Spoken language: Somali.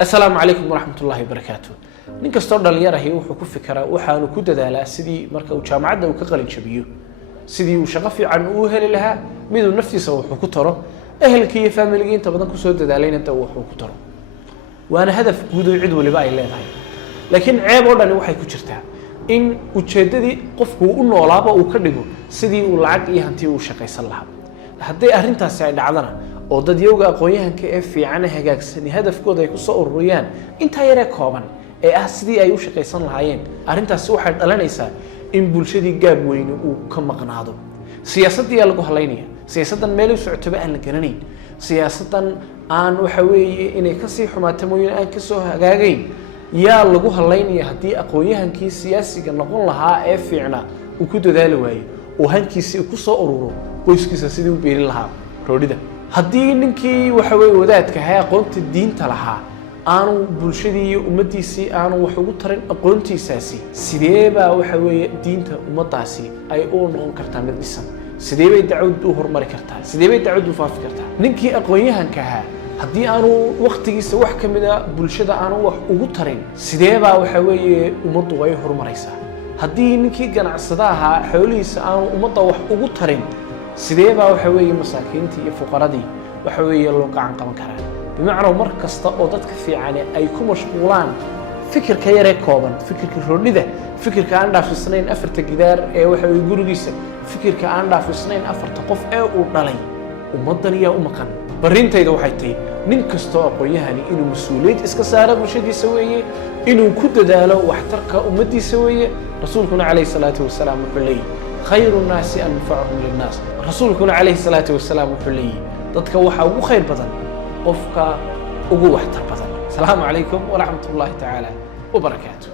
السلام عليكم ورحمة الله وبركاته. نينك استور داليارة هي وحكو فكرة وحانو كودة دالا سيدي مركا وجامعة وكقلين شبيو سيدي وشغفي عن أهل لها ميدو نفتي سوى حكو ترى أهل كي فاميلي انت بدن كسودة دالين انت وحكو ترى وانا هدف جودو عدو اللي باقي اللي لكن عيب وداني waxay ku jirtaa in ujeedadii qofku uu noolaaba uu ka dhigo sidii uu lacag iyo hanti uu shaqaysan lahaa haddii arrintaasi ay dhacdana oo dad yowga aqoonyahanka ee fiican hagaagsan hadafkooda ay ku soo ururiyaan inta yar ee kooban ee ah sidii ay u shaqaysan lahaayeen arrintaasi waxay dhalanaysaa in bulshadii gaab weyn uu ka maqnaado siyaasadii lagu haleynaya siyaasadan meel u socotaba aan la garanayn siyaasadan aan waxa weeye inay ka sii xumaato mooyeen aan ka soo hagaagayn yaa lagu haleynaya haddii aqoonyahankii siyaasiga noqon lahaa ee fiicna uu ku dadaali waayo oo hankiisa ku soo ururo qoyskiisa sidii u beerin lahaa roodhida haddii ninkii waxa weeye wadaadka hay aqoonta diinta lahaa aanu bulshadii iyo ummadiisii aanu wax ugu tarin aqoontiisaasi sidee baa waxa weeye diinta ummadaasi ay u noqon kartaa mid dhisan sidee bay dacwad u hormari kartaa sidee bay dacwad u faafi kartaa ninkii aqoonyahanka ahaa haddii aanu waqtigiisa wax ka mid ah bulshada aanu wax ugu tarin sidee baa waxa weeye ummaddu ay horumaraysaa haddii ninkii ganacsada ahaa xoolihiisa aanu ummadda wax ugu tarin sidee baa waxa weeye masaakiintii iyo fuqaradii waxa weeye loo gacan qaban karaa bimacnaa mar kasta oo dadka fiican ay ku mashquulaan fikirka yar ee kooban fikirka roodhida fikirka aan dhaafisnayn afarta gidaar ee waxa weeye gurigiisa fikirka aan dhaafisnayn afarta qof ee uu dhalay ummaddan yaa u maqan barintayda waxay tahay nin kasta oo aqoonyahani inuu mas'uuliyad iska saaro bulshadiisa weeye inuu ku dadaalo waxtarka ummadiisa weeye rasuulkuna calayhi salaatu wasalaam wuxuu leeyahay khayru nnaasi anfacuhum linnaas rasuulkuna calayhi salaatu wasalaam wuxuu leeyahay dadka waxa ugu khayr badan qofka ugu waxtar badan. Asalaamu calaykum waraxmatullaahi tacaala wabarakaatuh.